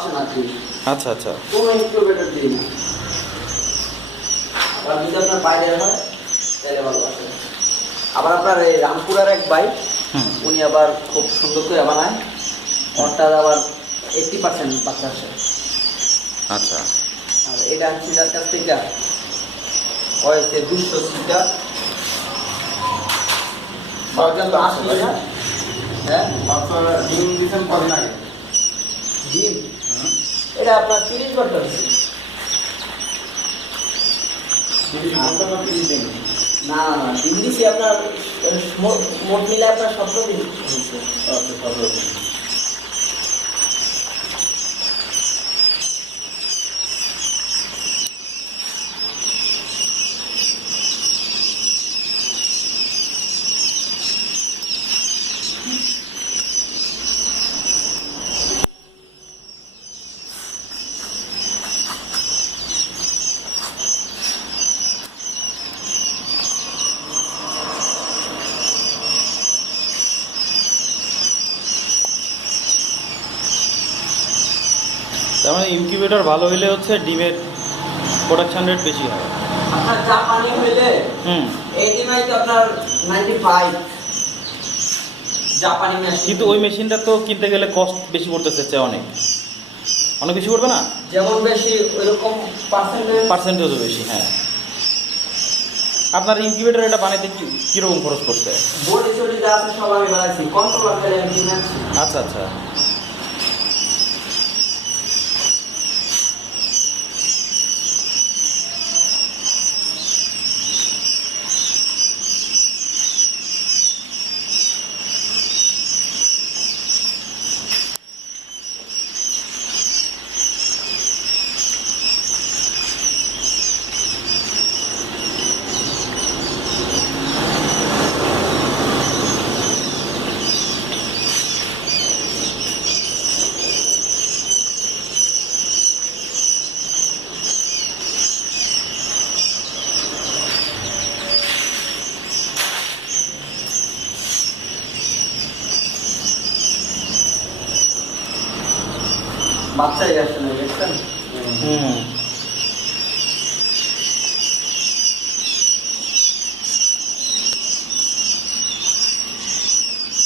আসে না কি। আচ্ছা আচ্ছা। কোনো ইনকিউবেটর দিই না। আবার যদি আপনার বাইরে হয় তাহলে ভালো আসে। আবার আপনার এই রামপুরার এক ভাই, উনি আবার খুব সুন্দর করে বানায়, ওটার আবার 80% বাচ্চা আসে। আচ্ছা। আর এটা হচ্ছে যার কাছ থেকে হয়েছে 200 সিটার পর্যন্ত আসলে না। হ্যাঁ, বাচ্চারা ডিম দিচ্ছেন কদিন আগে? ডিম এটা আপনার 30 ঘন্টা হচ্ছে। 30 ঘন্টা না 30 দিন? না না না, ডিম দিছি আপনার মোট মিলে আপনার 17 দিন হচ্ছে। আচ্ছা, 17 দিন। তার মানে ইনকিউবেটর ভালো হইলে হচ্ছে ডিমের প্রোডাকশন রেট বেশি হয়। আপনার জাপানি হইলে এই ডিমাই তো আপনার 95 জাপানি মেশিন। কিন্তু ওই মেশিনটা তো কিনতে গেলে কস্ট বেশি পড়তেছে, চেয়ে অনেক অনেক বেশি পড়বে না? যেমন বেশি ওইরকম পার্সেন্টেজও বেশি। হ্যাঁ, আপনার ইনকিউবেটর এটা বানাইতে কীরকম খরচ পড়ছে? বডি চডি যা আছে সব আমি বানাইছি, কন্ট্রোলার ফেলে আমি কিনেছি। আচ্ছা আচ্ছা। বাচ্চাই আসছে না, দেখছেন? হুম